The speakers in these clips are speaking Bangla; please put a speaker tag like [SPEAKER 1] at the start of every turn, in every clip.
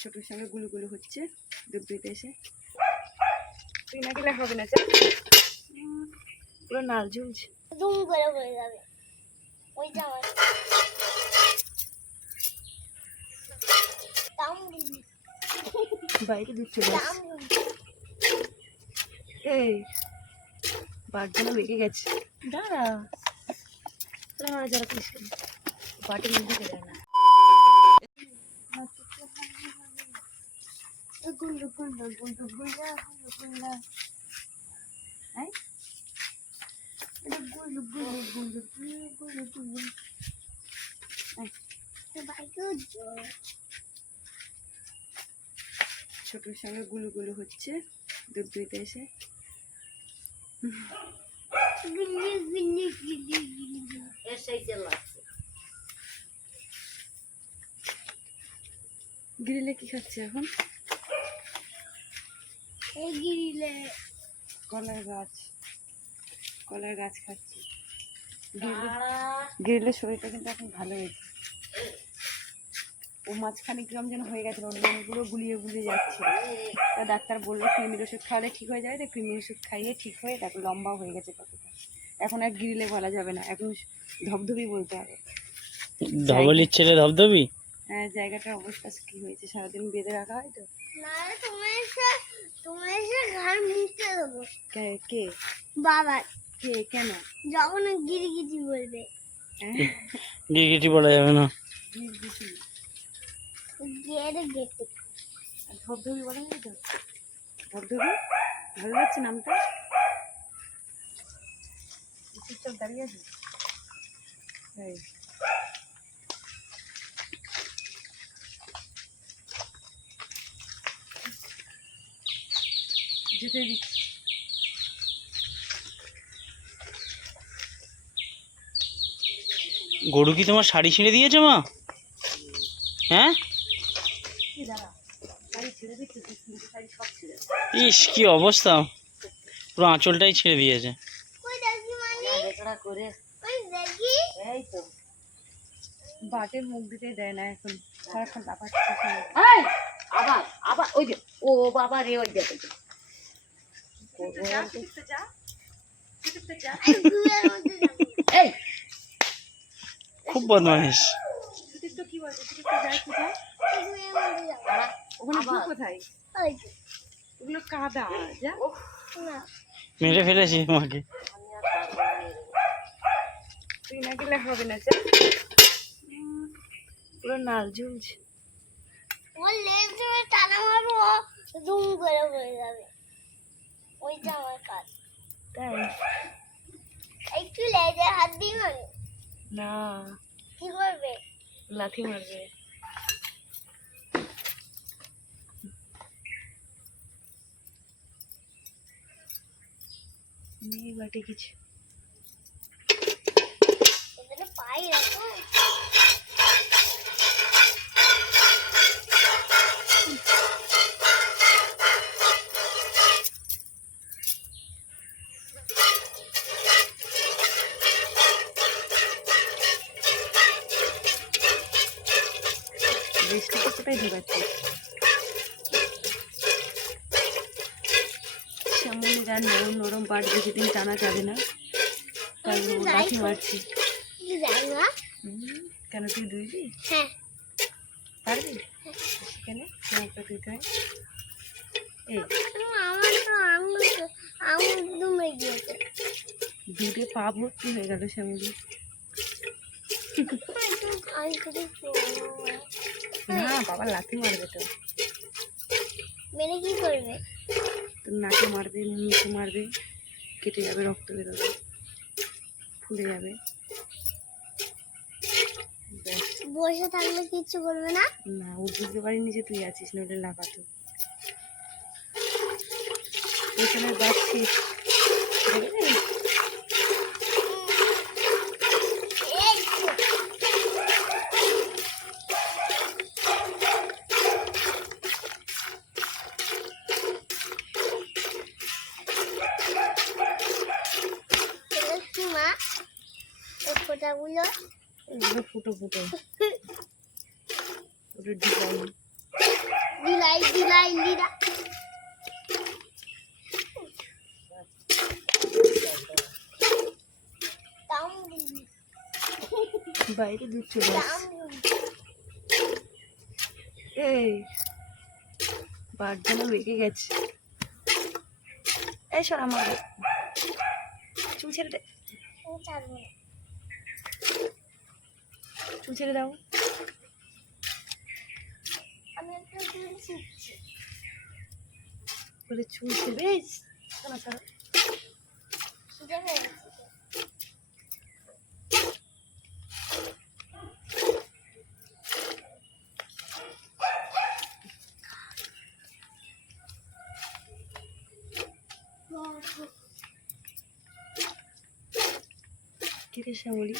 [SPEAKER 1] ছোটোর সঙ্গে গুলু গুলু হচ্ছে দুধ দিতে এসে। তুই না গেলে হবে না চল। পুরো নাল ঝুলছে।
[SPEAKER 2] দুম করে পড়ে যাবে। ওই জামার
[SPEAKER 1] বাইরে দুধ চলে এই বাঘ যেন লেগে গেছে। দাঁড়া। তোরা যারা কেন বাটি মধ্যে দেয় না। গুন্ডু গুন্ডু গুন্ডু গুন্ডা গুন্ডু গুন্ডা এই এটা গুন্ডু গুন্ডু গুন্ডু গুন্ডু গুন্ডু গুন্ডু এই,
[SPEAKER 2] বাইকে
[SPEAKER 1] ছোটোর সঙ্গে গুলু গুলু হচ্ছে দুধ দিতে এসে।
[SPEAKER 2] গিল্লি
[SPEAKER 1] গ্রিলে কি খাচ্ছে এখন?
[SPEAKER 2] এই গিরিলে।
[SPEAKER 1] কলার গাছ। কলার গাছ খাচ্ছি। গ্রিলের শরীরটা কিন্তু এখন ভালো হয়েছে। ও মাঝখানে কিরম যেন হয়ে গেছে ওর লোমগুলো গুলিয়ে গুলিয়ে যাচ্ছে। তা ডাক্তার বলল কৃমির ওষুধ খাওয়ালে ঠিক হয়ে যায় তো কৃমির ওষুধ খাইয়ে ঠিক হয়ে তারপর লম্বা হয়ে গেছে কতটা। এখন আর গ্রিলে বলা যাবে না এখন ধবধবি বলতে হবে।
[SPEAKER 3] ধবলির ছেলে ধবধবি?
[SPEAKER 1] জায়গাটার অবস্থা কি হয়েছে? সারাদিন বেঁধে রাখা হয় তো? কে কে?
[SPEAKER 2] বাবা।
[SPEAKER 1] কে কেন?
[SPEAKER 2] যখন গিরি গিরি বলবে।
[SPEAKER 1] হ্যাঁ?
[SPEAKER 3] গিরগিটি বলা যাবে না।
[SPEAKER 1] ধবধবি বলা যায় তো? ধবধবি ভালো লাগছে নামটা? চুপচাপ দাঁড়িয়ে আছি? যেতে দিচ্ছি।
[SPEAKER 3] গরু কি তোমার শাড়ি ছিঁড়ে দিয়েছে মা? হ্যাঁ? ইস কি অবস্থা। পুরো আঁচলটাই ছেড়ে দিয়েছে।
[SPEAKER 2] মানে?
[SPEAKER 1] বাটে মুখ দিতে দেয় না এখন। সারাক্ষণ
[SPEAKER 4] আবার আবার ওই যে ও বাবা রে ওই দেখো
[SPEAKER 2] ঘুমের মধ্যে যাব।
[SPEAKER 4] এই
[SPEAKER 3] খুব বদমাইশ। মেরে ফেলেছি আমাকে
[SPEAKER 1] তুই না গেলে হবে না যা। পুরো নাল ঝুলছে।
[SPEAKER 2] লেজ টানা মারবো ও দুম করে পড়ে যাবে। ওই যে আমার কাজ।
[SPEAKER 1] তাই?
[SPEAKER 2] একটু লেজে হাত দিই মানে
[SPEAKER 1] না।
[SPEAKER 2] কি করবে?
[SPEAKER 1] লাথি মারবে। বাটে কিছু। বৃষ্টিটা কোথায় ঢুকাচ্ছে শ্যামলির আর নরম নরম পাট দিন টানা যাবে না। তাই জন্য মারছি। কেন তুই দুইবি
[SPEAKER 2] হ্যাঁ।
[SPEAKER 1] পারবি? একটা হয়?
[SPEAKER 2] আমার তো আঙুল আঙুল দুমে গিয়েছে।
[SPEAKER 1] দুধে পা ভর্তি হয়ে গেল শ্যামলি না বাবা লাথি মারবে তো।
[SPEAKER 2] মেরে কি করবে?
[SPEAKER 1] তোর নাকে মারবে মুখে মারবে কেটে যাবে রক্ত বেরোবে ফুলে যাবে।
[SPEAKER 2] বসে থাকলে কিচ্ছু করবে না?
[SPEAKER 1] না ও বুঝতে পারিনি যে তুই আছিস নইলে লাফাতো। এখানে যাচ্ছিস। এগুলো ফুটো ফুটো। পুরো ডিজাইন
[SPEAKER 2] দিলা দাম দিবি।
[SPEAKER 1] বাইরে দুধ
[SPEAKER 2] দাম
[SPEAKER 1] এই বার যেন বেঁকে গেছে। এই শোন আমার চুল ছেড়ে দে।
[SPEAKER 2] ছাড়বো।
[SPEAKER 1] চুল ছেড়ে দাও
[SPEAKER 2] আমি একটা চুল ছিঁড়ছি
[SPEAKER 1] বলে চুল ছেড়ে এই, শোনো, শোনো। রে শ্যামলি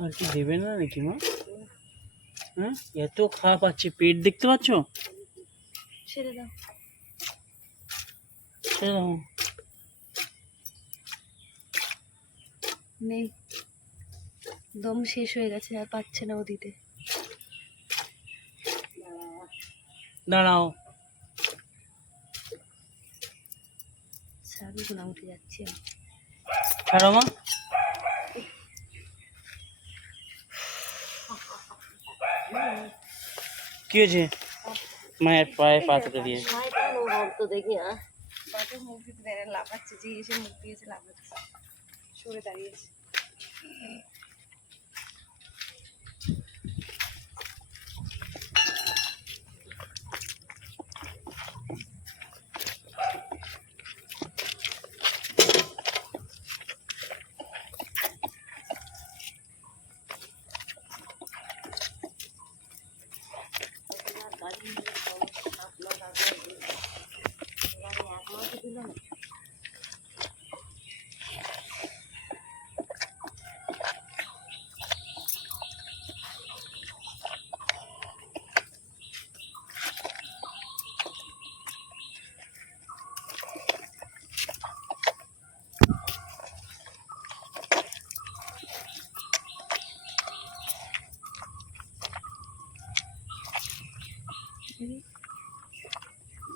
[SPEAKER 3] আর কি দেবে না নাকি মা? হ্যাঁ? এত খারাপ পাচ্ছে পেট দেখতে পাচ্ছ?
[SPEAKER 1] ছেড়ে দাও।
[SPEAKER 3] ছেড়ে দাও
[SPEAKER 1] নেই। দম শেষ হয়ে গেছে আর পাচ্ছে না ও দিতে
[SPEAKER 3] দাঁড়াও।
[SPEAKER 1] সাবি গুণা উঠে যাচ্ছে।
[SPEAKER 3] ছাড়ো মা। কি হয়েছে মায়ের পায়ে পা তুলে দিয়ে
[SPEAKER 4] দেখি
[SPEAKER 1] মুখ দিতে লাফাচ্ছে যে এসে মুখ দিয়েছে লাফাচ্ছে সরে দাঁড়িয়েছে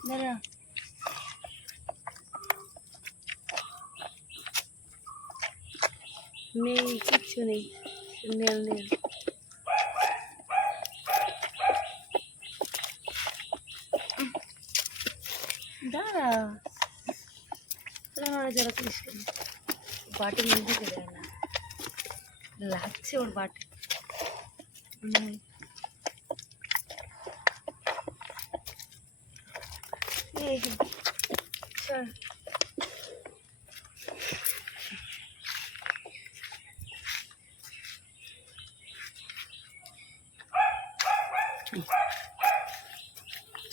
[SPEAKER 1] দাঁড়া। নেই, কিচ্ছু নেই। নেল নেল। দাঁড়া। তোরা নড়াচড়া করিস কেন বাটে মুখে দেয় না লাগছে ওর বাটে। হুম। এই যে, চল।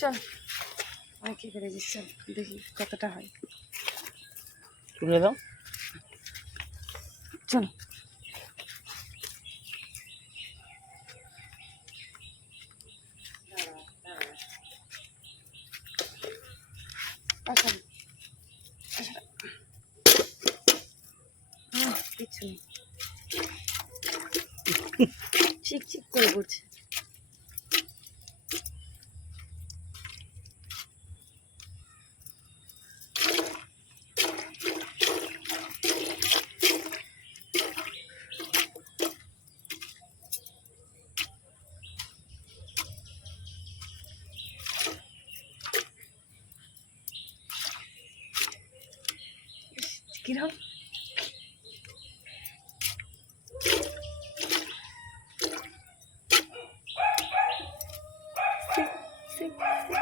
[SPEAKER 1] চল আমি কি করে চল দেখি কতটা হয়।
[SPEAKER 3] তুলে দাও।
[SPEAKER 1] চল আসুন। আসুন। হুম, কিচ্ছু নেই চিক চিক করে পড়ছে কিরম সিক, সিক, সিক।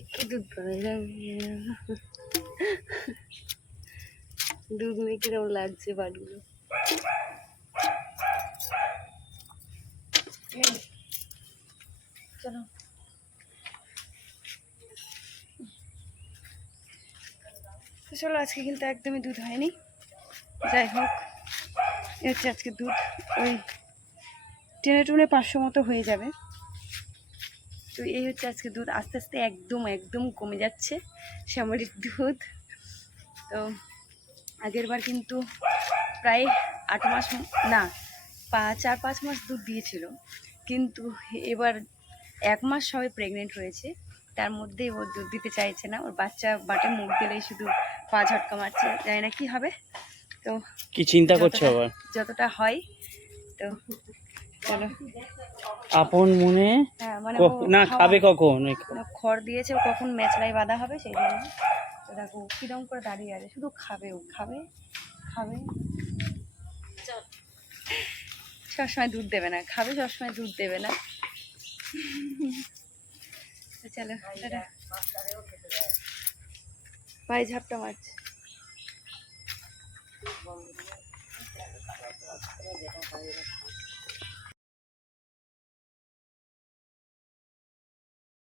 [SPEAKER 1] একটু দুধ করে দুধ নিয়ে কিরম লাগছে বাটগুলো এই, চলো তো চলো, আজকে কিন্তু একদমই দুধ হয়নি। যাই হোক এ হচ্ছে আজকে দুধ। ওই টেনে টুনে পাঁচশো মতো হয়ে যাবে। তো এই হচ্ছে আজকে দুধ। আস্তে আস্তে একদম একদম কমে যাচ্ছে শ্যামলির দুধ। তো আগের বার কিন্তু প্রায় আট মাস, না, পা, চার, পাঁচ মাস দুধ দিয়েছিল। কিন্তু এবার এক মাস সবে প্রেগনেন্ট হয়েছে তার মধ্যেই ও দুধ দিতে চাইছে না। ওর বাচ্চা বাটে মুখ দিলেই শুধু পা ঝটকা মারছে। জানি না কি হবে। তো
[SPEAKER 3] কি চিন্তা করছ আবার?
[SPEAKER 1] যতটা হয় তো চলো।
[SPEAKER 3] আপন মনে
[SPEAKER 1] হ্যাঁ মানে
[SPEAKER 3] না খাবে কখন?
[SPEAKER 1] খড় দিয়েছে কখন ম্যাচলাই বাঁধা হবে সেই জন্য। তো দেখো কিরম করে দাঁড়িয়ে আছে। শুধু খাবে ও খাবে খাবে। সবসময় দুধ দেবে না খাবে সবসময় দুধ দেবে না। চলো টাটা। পায়ে ঝাপটা মারছে।